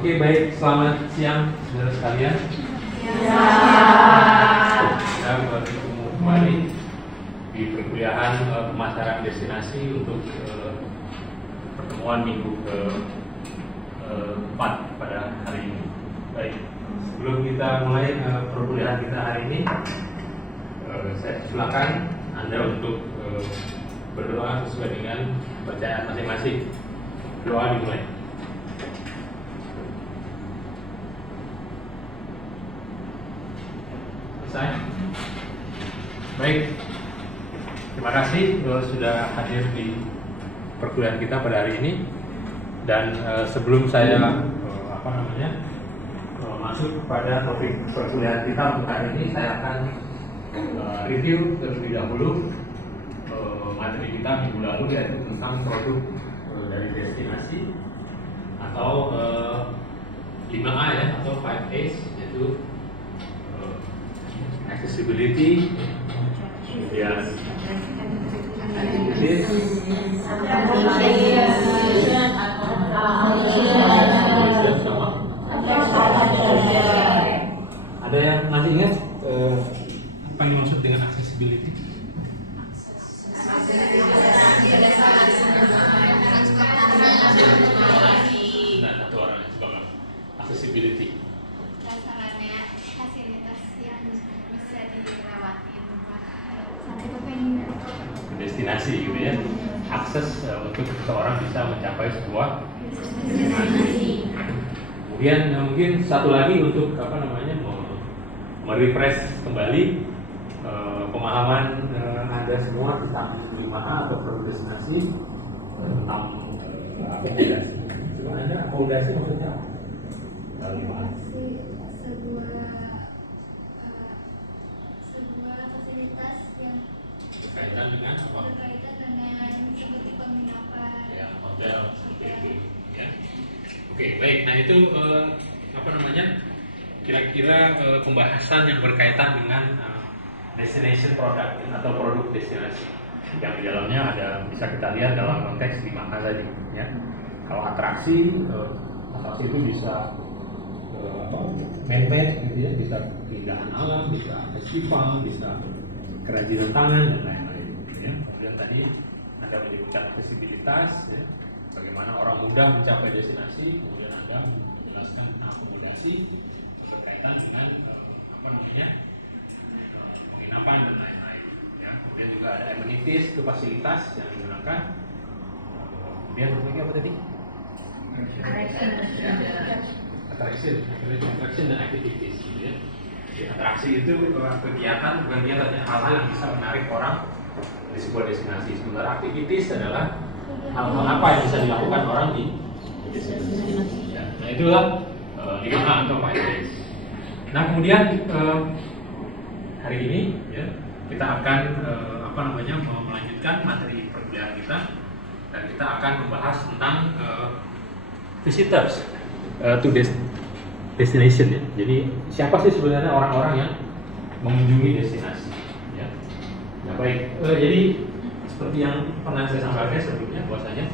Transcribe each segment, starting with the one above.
Oke, baik. Selamat siang, saudara sekalian. Ya. Kita bertemu kembali di perkuliahan pemasaran destinasi untuk pertemuan minggu ke-4 pada hari ini. Baik, sebelum kita mulai perkuliahan kita hari ini, saya silakan Anda untuk berdoa sesuai dengan bacaan masing-masing. Doa dimulai. Selesai. Baik, terima kasih sudah hadir di perkuliahan kita pada hari ini. Dan sebelum saya masuk pada topik perkuliahan kita untuk hari ini, saya akan review terlebih dahulu materi kita minggu lalu, yaitu tentang produk dari destinasi atau 5A ya, atau 5A's, yaitu accessibility, kemudian ada yang masih ingat apa yang dimaksud dengan accessibility? Nah, satu orang yang suka accessibility. Sasarannya fasilitas yang bisa dilewatin Destinasi gitu ya, akses untuk seseorang bisa mencapai sebuah destinasi. Kemudian mungkin satu lagi untuk merefresh kembali pemahaman Anda semua tentang 5A atau produk destinasi, tentang akomodasi. Sebenarnya akomodasi maksudnya apa? 5A. sebuah fasilitas yang Berkaitan dengan apa? berkaitan dengan seperti penginapan, Ya, hotel seperti itu ya. Oke, baik. Nah, itu kira-kira pembahasan yang berkaitan dengan destination product atau produk destinasi, yang di dalamnya ada, bisa kita lihat dalam konteks 5A tadi ya. Kalau atraksi itu bisa man-made gitu ya, bisa keindahan alam, bisa festival, bisa kerajinan tangan dan lain-lain ya. Kemudian tadi Anda menyebutkan aksesibilitas ya, bagaimana orang mudah mencapai destinasi. Kemudian Anda menjelaskan tentang akomodasi berkaitan dengan penginapan dan lain-lain ya. Kemudian juga ada amenities, itu fasilitas yang digunakan. Kemudian apa tadi? Attraction dan activities gitu ya. Jadi, atraksi itu kegiatan hal-hal yang bisa menarik orang di sebuah destinasi. Sementara activities adalah hal-hal apa yang bisa dilakukan orang di destinasi. Ya. Nah, itulah 5A atau 5A's. Nah, kemudian hari ini ya, kita akan melanjutkan materi perkuliahan kita, dan kita akan membahas tentang visitors to destination ya. Jadi siapa sih sebenarnya orang-orang yang mengunjungi destinasi ya. Nah, baik, jadi seperti yang pernah saya sampaikan sebelumnya, bahwasanya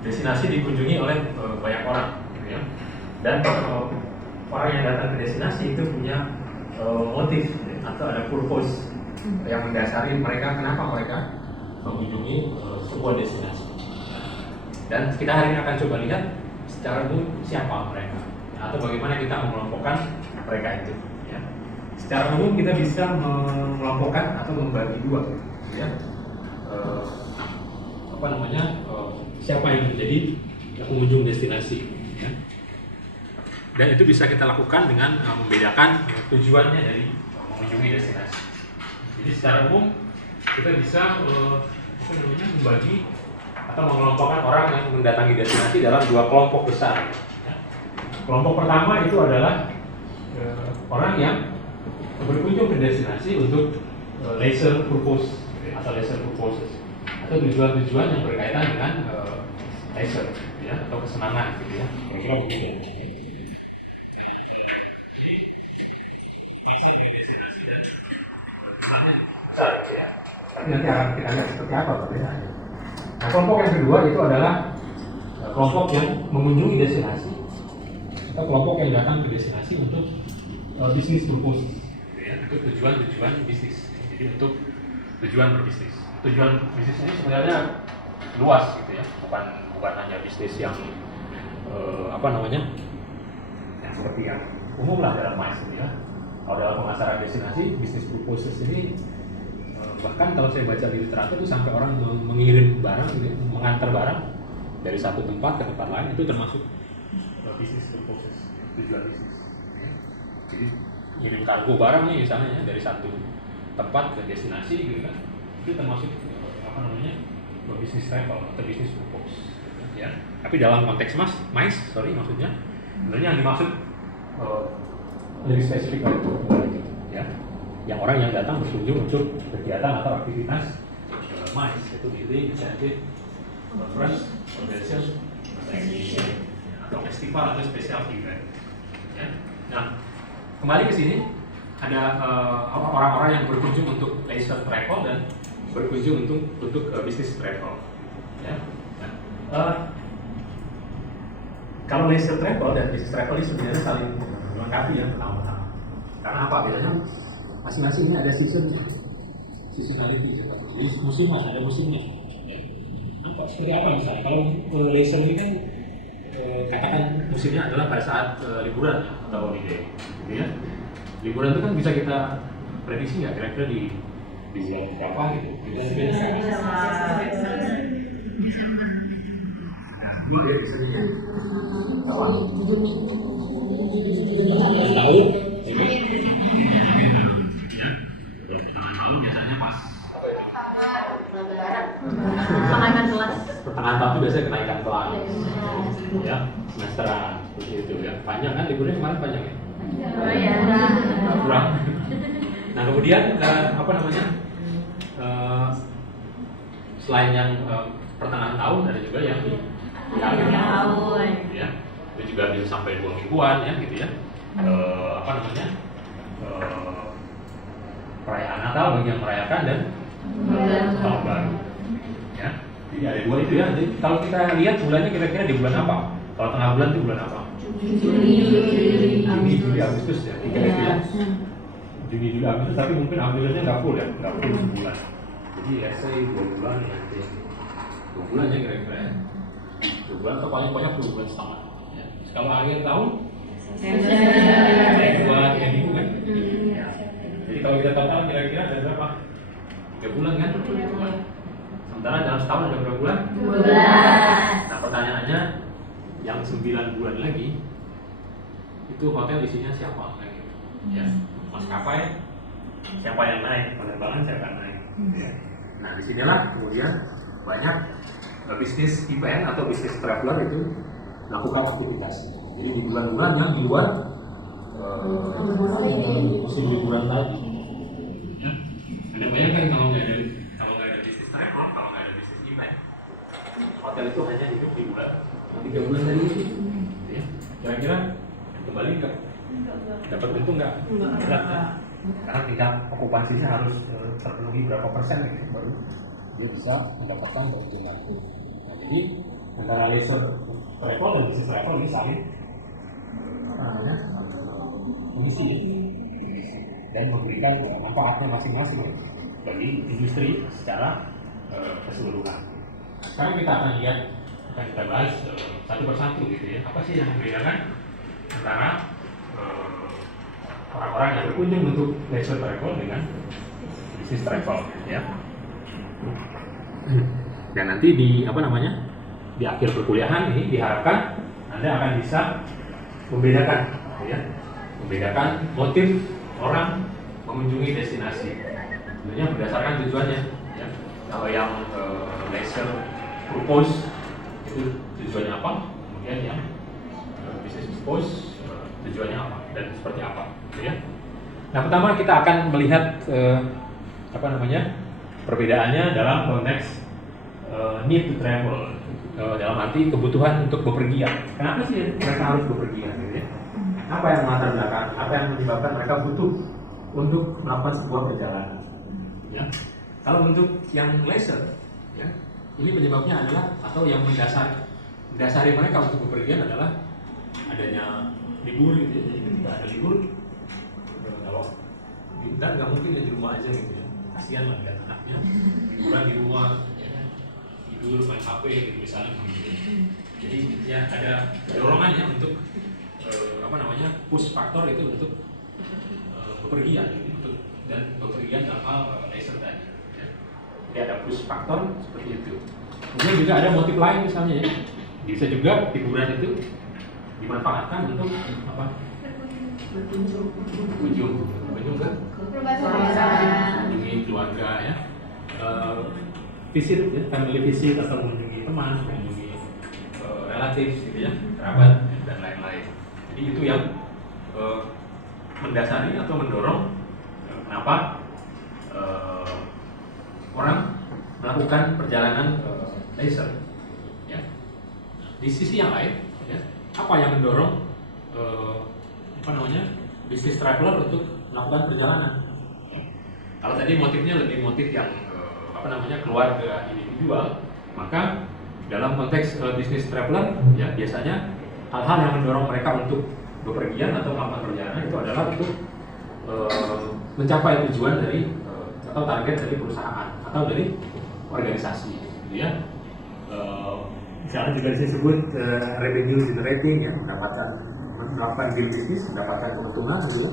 destinasi dikunjungi oleh banyak orang gitu ya. Dan orang yang datang ke destinasi itu punya motif ya, atau ada purpose yang mendasari mereka, kenapa mereka mengunjungi sebuah destinasi. Dan kita hari ini akan coba lihat secara umum siapa mereka ya, atau bagaimana kita mengelompokkan mereka itu ya. Secara umum kita bisa mengelompokkan atau membagi dua ya. Siapa yang menjadi pengunjung destinasi ya. Dan itu bisa kita lakukan dengan membedakan tujuannya dari mengunjungi destinasi. Jadi secara umum kita bisa membagi atau mengelompokkan orang yang mendatangi destinasi dalam dua kelompok besar ya. Kelompok pertama itu adalah orang yang berkunjung ke destinasi untuk leisure purpose atau leisure purposes, atau tujuan-tujuan yang berkaitan dengan leisure ya, atau kesenangan gitu ya. Kira-kira begitu ya. Jadi pasar dari destinasi dan kesenangan besar gitu ya. Tapi nanti akan kita lihat seperti apa perbedaannya. Nah, kelompok yang kedua itu adalah kelompok yang mengunjungi destinasi atau kelompok yang datang ke destinasi untuk bisnis purpose, gitu ya, untuk tujuan bisnis. Jadi untuk tujuan berbisnis. Tujuan bisnis ini sebenarnya luas gitu ya, bukan hanya bisnis yang yang seperti yang umum lah dalam MICE gitu ya. Kalau dalam pemasaran destinasi, bisnis purposes ini bahkan kalau saya baca di literatur itu sampai orang mengirim barang, gitu ya, mengantar barang dari satu tempat ke tempat lain, itu termasuk bisnis purposes, tujuan bisnis. Jadi ngirim kargo barang nih misalnya ya, dari satu tempat ke destinasi gitu kan, itu termasuk bisnis travel atau bisnis purpose ya. Tapi dalam konteks MICE maksudnya sebenarnya yang dimaksud lebih spesifik dari itu ya, yang orang yang datang berkunjung untuk kegiatan atau aktivitas MICE, itu meeting, incentive, conference, convention, exhibition, atau festival atau special event ya. Nah, kembali ke sini ada orang-orang yang berkunjung untuk leisure travel dan berkunjung untuk bisnis travel ya. Nah, kalau leisure travel dan bisnis travel ini sebenarnya saling melengkapi ya pertama-tama. Karena apa bedanya? Masing-masing ini ada seasonality ya. Jadi musiman, ada musimnya ya. Seperti apa misalnya? Kalau leisure ini kan katakan musimnya adalah pada saat liburan atau holiday gitu ya. Liburan itu kan bisa kita prediksi nggak kira-kira di bulan berapa gitu. Tahun ini ya, pertengahan tahun biasanya pas apa itu? Kenaikan kelas. Pertengahan tahun itu biasanya kenaikan kelas ya, semesteran seperti itu ya. Panjang kan liburnya kemarin panjang ya? Oh ya. Kurang. Nah kemudian selain yang pertengahan tahun ada juga yang di akhir tahun ya, itu juga bisa sampai 2 mingguan ya gitu ya. Perayaan Natal bagi yang merayakan dan tahun baru ya. Jadi ada 2 itu ya. Jadi kalau kita lihat bulannya kira-kira di bulan apa? Kalau tengah bulan itu bulan apa? Juni, Juli, Agustus ya, 3 itu ya. Juni, Juli, Agustus, tapi mungkin Agustusnya nggak full ya, nggak full sebulan. Jadi let's say 2 bulan nanti, 2 bulan ya kira-kira ya. 2 bulan atau paling banyak 2 bulan setengah. Ya. Kalau akhir tahun, 2 minggu kan. Jadi kalau kita total kira-kira ada berapa? 3 bulan kan? Sementara dalam setahun ada berapa bulan? 2 bulan. Nah pertanyaannya, yang 9 bulan lagi itu hotel isinya siapa lagi? Ya, maskapai siapa yang naik, penerbangan siapa yang naik? Ya. Nah disinilah kemudian banyak bisnis event atau bisnis traveler itu melakukan aktivitas. Jadi di bulan-bulan yang di luar musim liburan tadi. Ya. Anda bayangkan kalau nggak ada bisnis travel, kalau nggak ada bisnis event, hotel itu hanya hidup di bulan 3 bulan dari itu. Ya. Kira-kira kembali nggak? Dapat untung nggak? Enggak. Karena tingkat okupansinya harus terpenuhi berapa persen gitu, baru dia bisa mendapatkan keuntungan. Nah, jadi antara leisure travel dan bisnis travel ini saling mengisi dan memberikan manfaatnya masing-masing bagi industri secara keseluruhan. Sekarang kita akan lihat, akan kita bahas satu persatu gitu ya. Apa sih yang membedakan antara orang-orang yang berkunjung untuk leisure travel dengan bisnis travel ya. Dan nanti di di akhir perkuliahan ini diharapkan Anda akan bisa membedakan ya, membedakan motif orang mengunjungi destinasi. Tentunya berdasarkan tujuannya ya. Kalau yang leisure purpose itu tujuannya apa, kemudian yang business purpose tujuannya apa dan seperti apa gitu ya. Nah pertama kita akan melihat perbedaannya dalam konteks need to travel, dalam arti kebutuhan untuk bepergian. Kenapa sih mereka harus bepergian gitu ya? Apa yang melatar belakang, apa yang menyebabkan mereka butuh untuk melakukan sebuah perjalanan ya. Kalau untuk yang leisure ya, ini penyebabnya adalah atau yang mendasar dasari mereka untuk bepergian adalah adanya libur gitu ya. Jadi ketika ada libur, kalau dan nggak mungkin ya di rumah aja gitu ya, kasihan lah lihat anaknya liburan di rumah ya kan, tidur main HP gitu misalnya gitu. Jadi ya ada dorongannya untuk push faktor itu untuk bepergian gitu, dan bepergian dalam hal leisure tadi ya. Jadi ada push faktor seperti itu. Kemudian juga ada motif lain misalnya ya, bisa juga hiburan itu dimanfaatkan untuk apa? Berkunjung kan? Mengunjungi keluarga ya, visit ya, family visit atau mengunjungi teman, mengunjungi relatif gitu ya, kerabat ya, dan lain-lain. Jadi itu yang mendasari atau mendorong kenapa orang melakukan perjalanan leisure. Ya. Di sisi yang lain, ya, apa yang mendorong bisnis traveler untuk melakukan perjalanan? Kalau tadi motifnya lebih motif yang keluarga individual, maka dalam konteks bisnis traveler ya biasanya hal-hal yang mendorong mereka untuk bepergian atau melakukan perjalanan itu adalah untuk mencapai tujuan dari atau target dari perusahaan atau dari organisasi, gitu ya. Misalnya juga disebut revenue generating ya, melakukan deal bisnis, mendapatkan keuntungan gitu,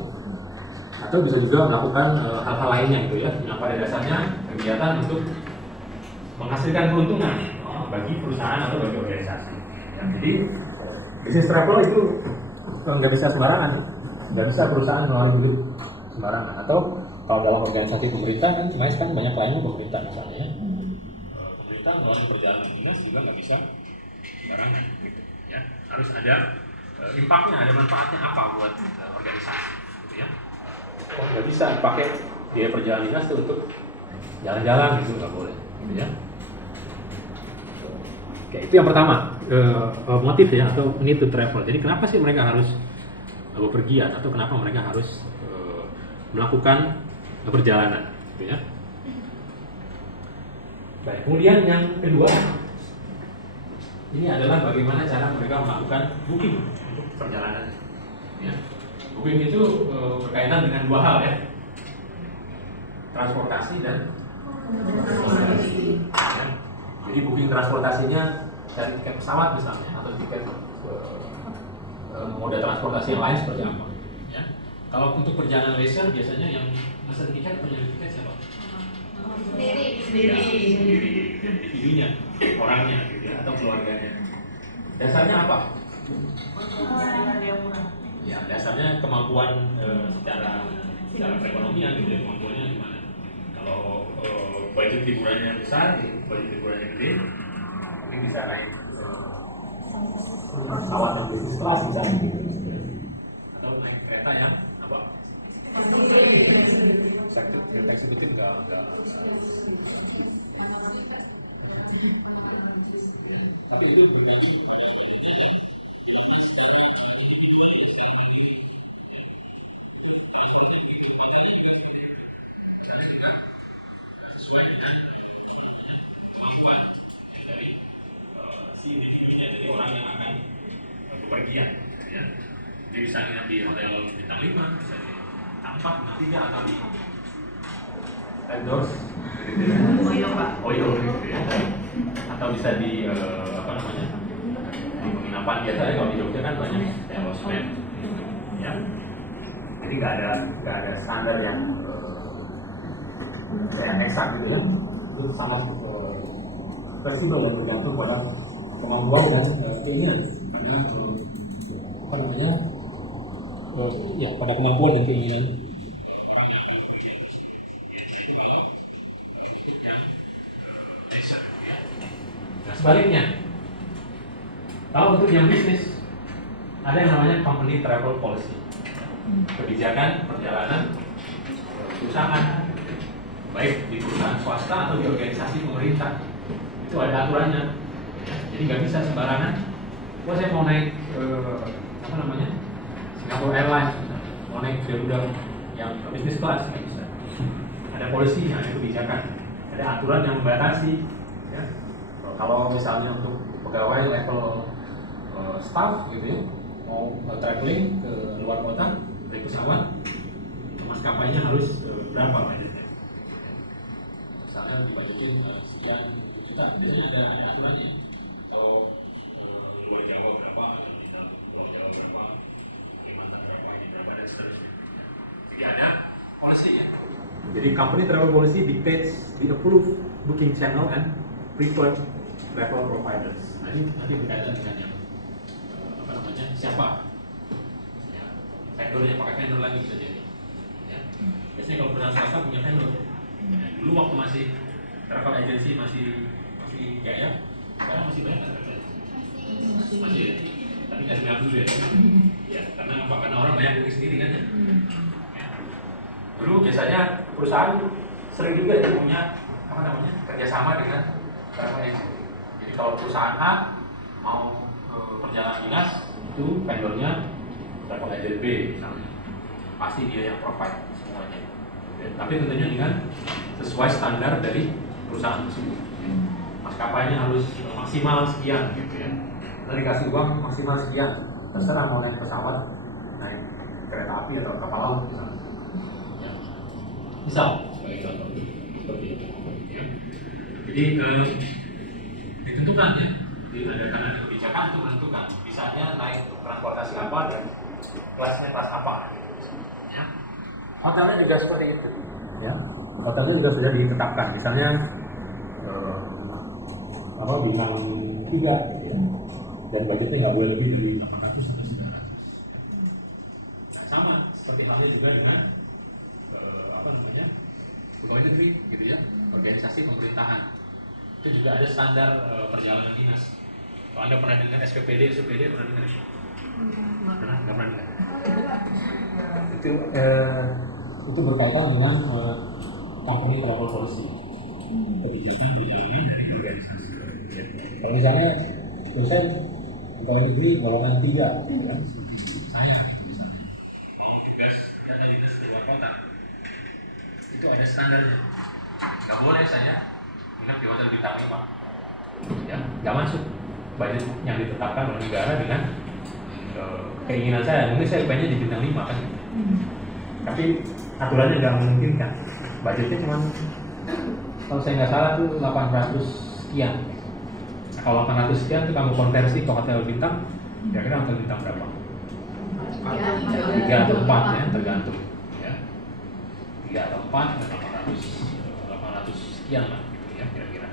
atau bisa juga melakukan hal-hal lainnya gitu ya, yang pada dasarnya kegiatan untuk menghasilkan keuntungan bagi perusahaan atau bagi organisasi. Ya, jadi bisnis travel itu nggak bisa sembarangan, nggak bisa perusahaan ngeluarin duit sembarangan. Atau kalau dalam organisasi pemerintah kan sebenarnya banyak lainnya pemerintah misalnya ya. Pemerintah ngeluarin perjalanan dinas juga nggak bisa sembarangan gitu ya. Harus ada impaknya, ada manfaatnya apa buat organisasi gitu ya. Nggak bisa pakai biaya perjalanan dinas itu untuk jalan-jalan gitu, nggak boleh gitu ya. Oke, itu yang pertama, motif ya, atau need to travel. Jadi kenapa sih mereka harus bepergian atau kenapa mereka harus melakukan perjalanan gitu ya. Baik, kemudian yang kedua, ini adalah bagaimana cara mereka melakukan booking untuk perjalanan ya. Booking itu berkaitan dengan dua hal ya, transportasi dan ya. Jadi booking transportasinya dari tiket pesawat misalnya, atau tiket moda transportasi yang lain seperti apa ya. Kalau untuk perjalanan leisure biasanya yang pesan tiket atau nyari tiket siapa? Sendiri. Individunya, orangnya gitu ya, atau keluarganya. Dasarnya apa? Ya, dasarnya kemampuan secara perekonomian gitu ya, kemampuannya gimana. Kalau budget liburannya besar, budget liburannya gede, mungkin bisa naik pesawat yang bisnis kelas misalnya gitu. Atau naik kereta yang apa? Eksekutif enggak. Si individunya dari orang yang akan bepergian ya. Jadi bisa nginep di hotel bintang 5, bisa di Tampak, nantinya atau di endorse Oyo gitu ya. Atau bisa di di penginapan biasanya. Kalau di Jogja kan banyak losmen ya. Jadi nggak ada standar yang eksak gitu ya. Itu sangat fleksibel dan bergantung pada kemampuan dan keinginan, pada kemampuan dan keinginan orang yang akan bekerja. Nah, sebaliknya, kalau untuk yang bisnis ada yang namanya company travel policy, kebijakan perjalanan perusahaan, baik di perusahaan swasta atau di organisasi pemerintah, itu ada aturannya. Jadi nggak bisa sembarangan. Wah, saya mau naik Singapore Airlines, mau naik Garuda yang bisnis kelas, nggak bisa. Ada polisi, ada kebijakan, ada aturan yang membatasi. Ya. Kalau misalnya untuk pegawai level staff gitu ya, mau traveling ke luar kota naik pesawat, maskapainya harus berapa budgetnya? Misalnya dibajetin sekian juta, biasanya ada aturannya. Kalau luar Jawa berapa, luar Jawa berapa, Kalimantan berapa, ini berapa dan seterusnya. Jadi ada policy ya. Jadi company travel policy dictates the approved booking channel and preferred travel providers. Nah, ini nanti berkaitan dengan yang apa namanya, siapa ya, vendornya, pakai vendor lagi bisa jadi ya. Biasanya kalau perusahaan swasta punya vendor ya. Dulu waktu masih travel agency masih kayak sekarang masih banyak kan travel agency? Masih ya? Tapi nggak sebanyak dulu ya. Ya, karena apa? Karena orang banyak booking sendiri kan ya. Dulu biasanya perusahaan sering juga ya punya apa namanya, kerjasama dengan travel agency. Jadi kalau perusahaan A mau perjalanan dinas, itu vendornya travel agent B misalnya, pasti dia yang provide semuanya. Tapi tentunya dengan sesuai standar dari perusahaan tersebut. Maskapainya harus maksimal sekian gitu ya. Nanti dikasih uang maksimal sekian, terserah mau naik pesawat, naik kereta api atau kapal laut misalnya. Misal sebagai contoh seperti itu ya. Jadi ditentukan ya, ada kebijakan untuk menentukan misalnya naik transportasi apa dan kelasnya kelas apa ya. Hotelnya juga seperti itu ya. Hotelnya juga sudah ditetapkan misalnya apa bintang 3 gitu ya. Dan budgetnya nggak boleh lebih dari 800 atau 900. Nah, sama seperti halnya juga dengan apa namanya, pegawai negeri gitu ya, organisasi pemerintahan. Itu juga ada standar perjalanan dinas. Kalau Anda pernah dengar SPPD pernah dengar? Nggak pernah dengar. Itu berkaitan dengan company travel policy, kebijakan berikutnya dari organisasi. Kalau misalnya dosen pegawai negeri golongan 3, kan saya misalnya mau tugas ada dinas di luar kota, itu ada standarnya. Nggak boleh saya nginep di hotel bintang 5, ya nggak masuk budget yang ditetapkan oleh negara dengan keinginan saya. Mungkin saya pengennya di bintang 5 kan, tapi aturannya nggak memungkinkan. Budgetnya cuma kalau saya nggak salah tuh 800 sekian. Nah, kalau 800 sekian tuh kamu konversi ke hotel bintang, kira-kira hotel bintang berapa? 3 atau 4 ya, tergantung ya. 3 atau 4, 800 sekian lah gitu ya kira-kira.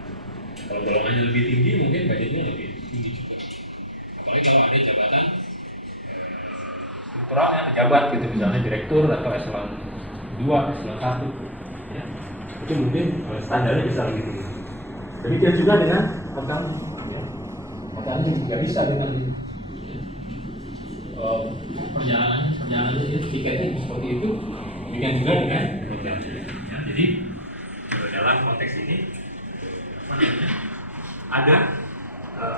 Kalau golongannya lebih tinggi mungkin budgetnya lebih tinggi juga. Apalagi kalau ada jabatan struktural ya, pejabat gitu, misalnya direktur atau eselon 2, eselon 1 ya. Itu mungkin standarnya bisa lebih tinggi. Demikian juga dengan hotel ya. Hotelnya juga bisa dengan perjalanan tiketnya seperti itu. Demikian juga dengan hotel ya. Jadi dalam konteks ini ada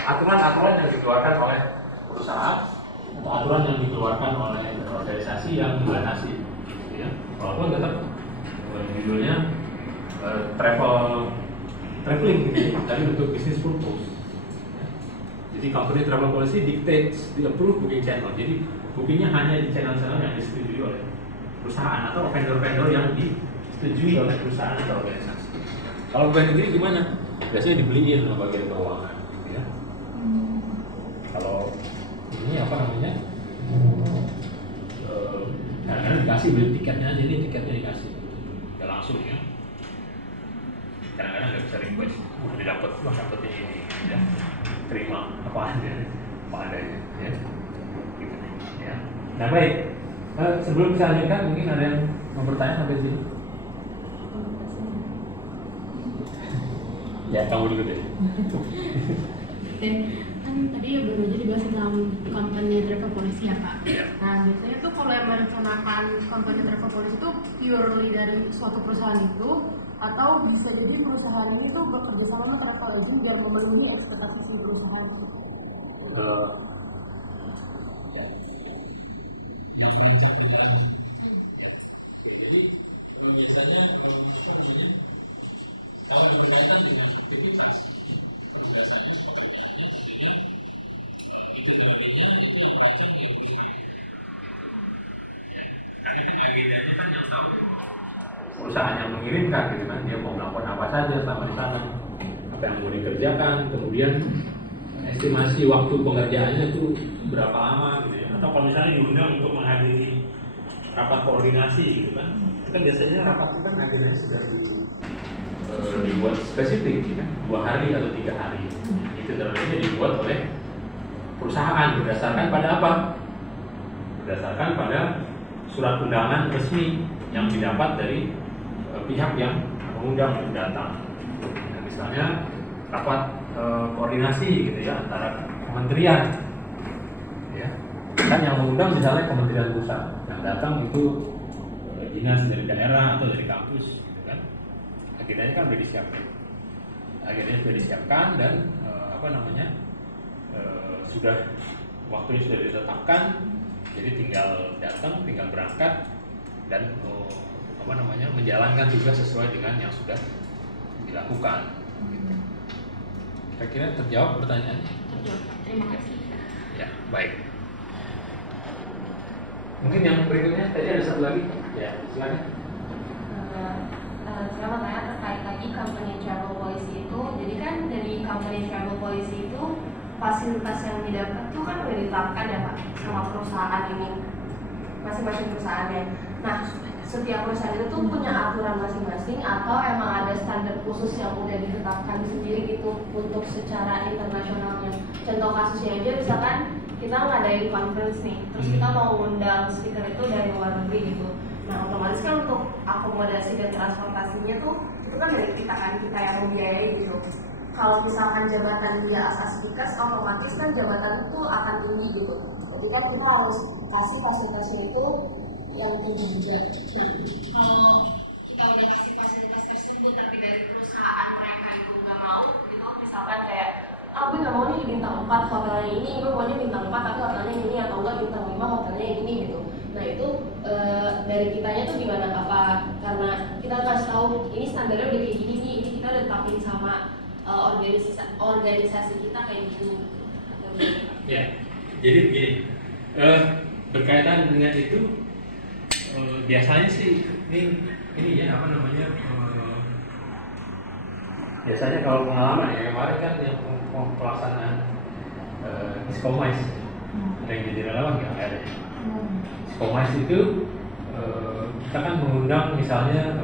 aturan-aturan yang dikeluarkan oleh perusahaan atau aturan yang dikeluarkan oleh organisasi yang dibatasi ya. Walaupun tetap judulnya traveling gitu, tapi untuk business purpose. Jadi company travel policy dictates the approved booking channel. Jadi bookingnya hanya di channel-channel yang disetujui oleh perusahaan atau vendor-vendor yang disetujui oleh perusahaan atau organisasi. Kalau pegawai negeri gimana? Biasanya dibeliin sama bagian keuangan, gitu ya. Kalau ini apa namanya? Kadang-kadang dikasih beli tiketnya aja, ini tiketnya dikasih, nggak langsung ya. Kadang-kadang nggak bisa request, udah didapat, wah dapetnya ini, ya. Terima apa adanya, ya. Gitu, ya. Nah baik, sebelum kita lanjutkan, mungkin ada yang mau bertanya sampai sini? Ya, kamu dulu deh. Kan tadi baru aja dibahas tentang company travel policy ya Pak. Nah biasanya tuh kalau yang merencanakan company travel policy itu purely dari suatu perusahaan itu, atau bisa jadi perusahaan ini tuh bekerja sama dengan travel agent biar memenuhi ekspektasi si perusahaan. Yang merancang kalau menggunakan aktivitas berdasarkan sebenarnya dikirimkan gitu kan, dia mau melakukan apa saja selama di sana, apa yang mau dikerjakan, kemudian estimasi waktu pengerjaannya itu berapa lama gitu ya. Atau kalau misalnya diundang untuk menghadiri rapat koordinasi gitu kan, itu kan biasanya rapat itu kan agendanya sudah dibuat spesifik gitu kan, 2 hari atau 3 hari. Itu tentunya dibuat oleh perusahaan berdasarkan pada apa? Berdasarkan pada surat undangan resmi yang didapat dari pihak yang mengundang untuk datang. Nah, misalnya rapat koordinasi gitu ya antara kementerian, ya kan yang mengundang misalnya Kementerian Pusat, yang datang itu dinas dari daerah atau dari kampus, gitu kan. Agendanya kan sudah disiapkan, agendanya sudah disiapkan dan sudah waktunya sudah ditetapkan, jadi tinggal datang, tinggal berangkat dan menjalankan tugas sesuai dengan yang sudah dilakukan. Kira-kira terjawab pertanyaannya? Terjawab. Terima kasih. Ya, baik. Mungkin yang berikutnya tadi ada satu lagi. Ya, silakan. Saya mau tanya terkait lagi company travel policy itu. Jadi kan dari company travel policy itu fasilitas yang didapat itu kan udah ditetapkan ya Pak sama perusahaan ini, masing-masing perusahaannya. Nah, setiap perusahaan itu tuh punya aturan masing-masing atau emang ada standar khusus yang udah ditetapkan sendiri gitu untuk secara internasionalnya. Contoh kasusnya aja misalkan kita ngadain conference nih, terus kita mau undang speaker itu dari luar negeri gitu. Nah, otomatis kan untuk akomodasi dan transportasinya tuh itu kan dari kita kan, kita yang membiayai gitu. Kalau misalkan jabatan dia asas speakers, otomatis kan jabatan itu akan tinggi gitu. Jadi kan kita harus kasih fasilitasnya itu yang tinggi juga. Nah, kalau kita udah kasih fasilitas tersebut tapi dari perusahaan mereka itu nggak mau, gitu misalkan kayak, gue nggak mau nih di bintang 4 hotelnya ini, gue maunya bintang 4 tapi hotelnya ini atau enggak bintang 5 hotelnya yang ini gitu. Nah itu dari kitanya tuh gimana? Apa karena kita kasih tahu ini standarnya udah kayak gini nih, ini kita udah tetapin sama organisasi kita kayak gitu. Ya, jadi begini, berkaitan dengan itu biasanya sih ini ya biasanya kalau pengalaman ya kemarin kan yang pelaksanaan Iskomais ada yang jadi relawan nggak ada. Iskomais itu kita kan mengundang misalnya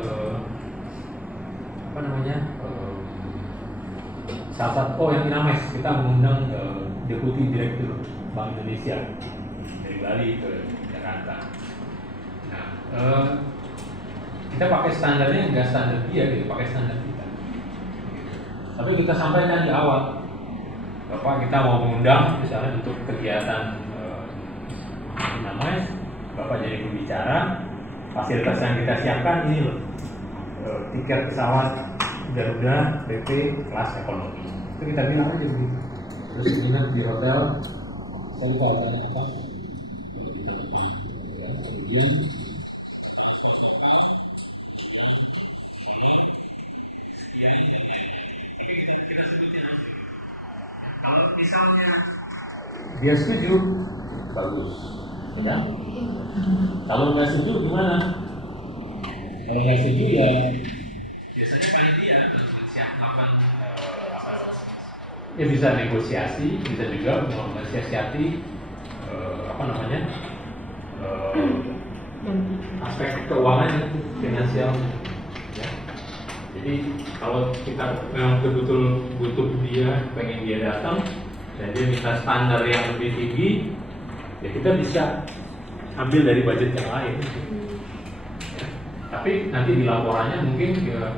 salah satu yang Inames, kita mengundang Deputi Direktur Bank Indonesia dari Bali ke Jakarta. Nah, kita pakai standarnya nggak standar dia, gitu, pakai standar kita. Tapi kita sampaikan di awal, Bapak kita mau mengundang misalnya untuk kegiatan Inames, Bapak jadi pembicara, fasilitas yang kita siapkan ini loh, tiket pesawat Garuda BP kelas ekonomi. Itu kita bilang aja begitu. Terus kemudian di hotel saya lupa apa? Kalau misalnya dia setuju, bagus, ya. Kalau nggak setuju gimana? Kalau nggak setuju ya biasanya panitia siap melakukan ya bisa negosiasi, bisa juga mensiasati aspek keuangan finansial. Ya. Jadi kalau kita memang betul-betul butuh dia, pengen dia datang dan dia minta standar yang lebih tinggi, ya kita bisa ambil dari budget yang lain. Ya. Tapi nanti di laporannya mungkin ya,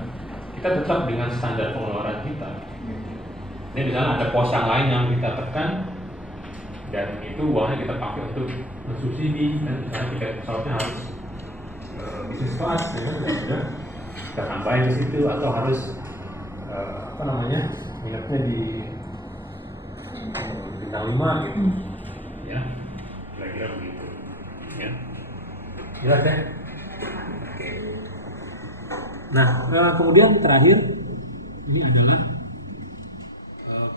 kita tetap dengan standar pengeluaran kita. Ini misalnya ada pos yang lain yang kita tekan dan itu uangnya kita pakai untuk mensubsidi dan misalnya tiket pesawatnya harus bisnis kelas, ya, sudah kita sampai di situ atau harus nginepnya di bintang 5 gitu, ya kira-kira begitu, ya. Jelas ya? Oke. Nah, kemudian terakhir ini adalah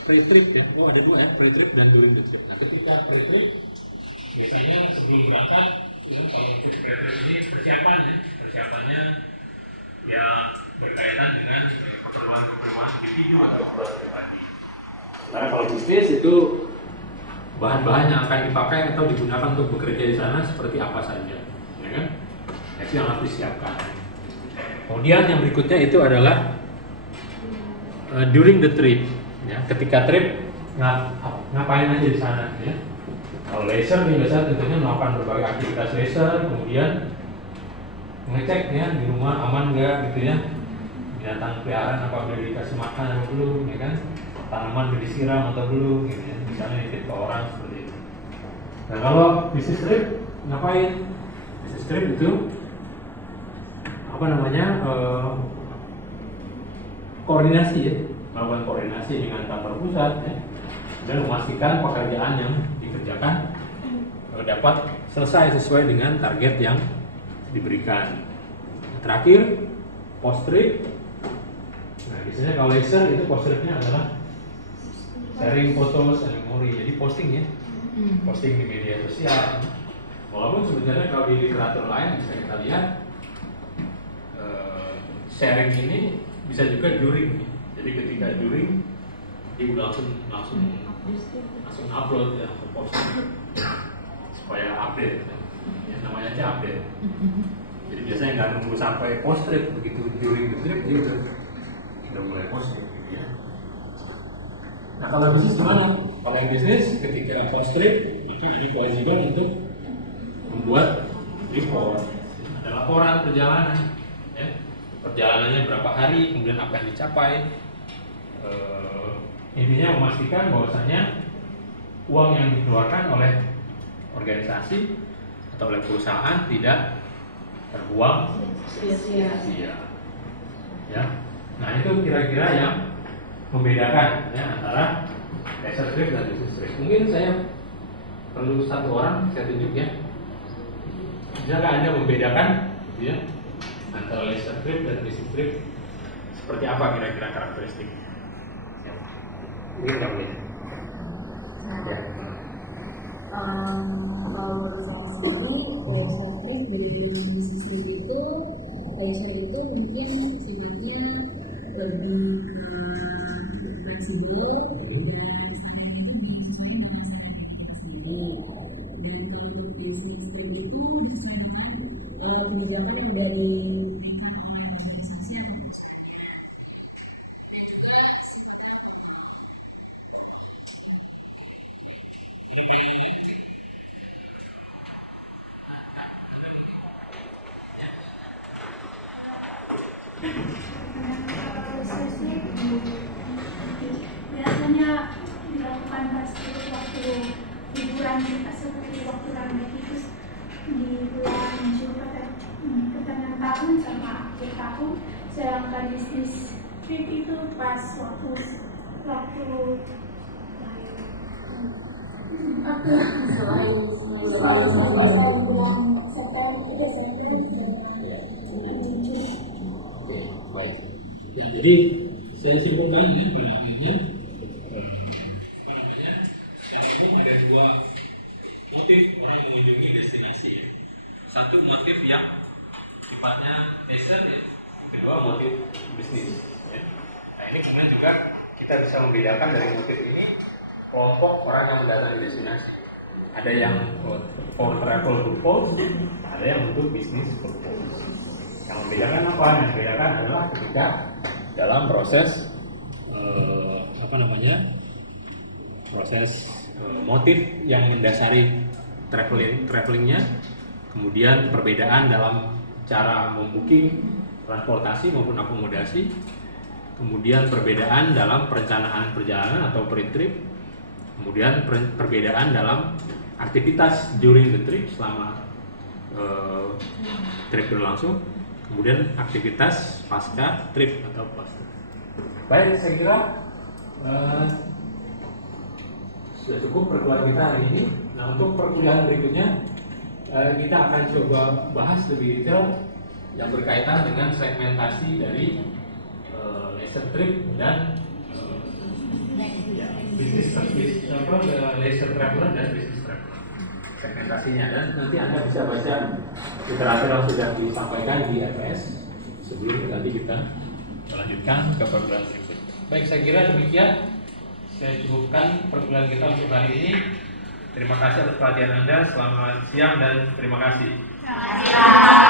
pre-trip ya. Oh ada 2 ya, pre-trip dan during the trip. Nah ketika pre-trip biasanya sebelum berangkat ya, kalau untuk pre-trip ini persiapannya ya berkaitan dengan keperluan individu atau keperluan pribadi. Karena kalau bisnis itu bahan-bahan yang akan dipakai atau digunakan untuk bekerja di sana seperti apa saja, ya kan? Itu yang harus disiapkan. Kemudian yang berikutnya itu adalah during the trip, ya. Ketika trip ngapain aja di sana, ya. Kalau leisure biasa tentunya melakukan berbagai aktivitas leisure, kemudian ngecek ya di rumah aman nggak gitu ya, binatang peliharaan apa udah dikasih makan atau belum, ya kan, tanaman udah disiram atau belum, gitu ya, misalnya nitip ke orang seperti itu. Nah kalau business trip ngapain? Business trip itu apa namanya, koordinasi ya, melakukan koordinasi dengan kantor pusat ya, dan memastikan pekerjaan yang dikerjakan dapat selesai sesuai dengan target yang diberikan. Terakhir, post trip. Nah, biasanya kalau leisure itu post tripnya adalah sharing foto dan memori. Jadi posting ya, posting di media sosial. Walaupun sebenarnya kalau di literatur lain bisa kita lihat sharing ini bisa juga during. Jadi ketika during dia langsung upload ya, langsung posting supaya update. Ya, namanya aja update. Jadi biasanya nggak nunggu sampai post trip, begitu during the trip dia udah mulai posting. Ya. Nah kalau bisnis gimana? Kalau yang bisnis ketika post trip maka ada kewajiban untuk membuat report, ada laporan perjalanan, ya. Perjalanannya berapa hari, kemudian apa yang dicapai. Intinya memastikan bahwasanya uang yang dikeluarkan oleh organisasi atau oleh perusahaan tidak terbuang sia-sia. Ya. Nah itu kira-kira yang membedakan ya antara leisure trip dan business trip. Mungkin saya perlu satu orang saya tunjuk ya. Bisakah Anda membedakan ya antara leisure trip dan business trip? Seperti apa kira-kira karakteristik? Ya. Mungkin kamu lihat. Ya. Kalau menurut saya sendiri, saya dari bisnis sendiri itu, leisure itu mungkin sebenarnya lebih fleksibel dan bisnis itu kebijakan dari biasanya dilakukan pas waktu liburan kita seperti waktu ramai itu di bulan Juli pertengahan tahun sama akhir tahun. Sedangkan bisnis trip itu pas waktu selain bulan September, Desember, Baik. Ya, jadi saya simpulkan ya pada akhirnya ada dua motif orang mengunjungi destinasi. Satu motif yang sifatnya leisure, ya. Kedua motif bisnis. Ya. Nah ini kemudian juga kita bisa membedakan dari motif ini kelompok orang yang mendatangi destinasi. Ada yang for travel purpose, ada yang untuk bisnis purpose. Yang membedakan apa? Yang membedakan adalah ketika dalam proses proses motif yang mendasari travelingnya, kemudian perbedaan dalam cara membooking transportasi maupun akomodasi, kemudian perbedaan dalam perencanaan perjalanan atau pre-trip, kemudian perbedaan dalam aktivitas during the trip selama trip berlangsung, kemudian aktivitas pasca trip atau post trip. Baik, saya kira sudah cukup perkuliahan kita hari ini. Nah, untuk perkuliahan berikutnya kita akan coba bahas lebih detail yang berkaitan dengan segmentasi dari leisure trip dan leisure traveler dan business traveler. Segmentasinya, dan nanti Anda bisa baca literatur yang sudah disampaikan di FS sebelum nanti kita melanjutkan ke perguruan berikutnya. Baik, saya kira demikian. Saya cukupkan perguruan kita untuk hari ini. Terima kasih atas perhatian Anda. Selamat siang dan terima kasih. Ya.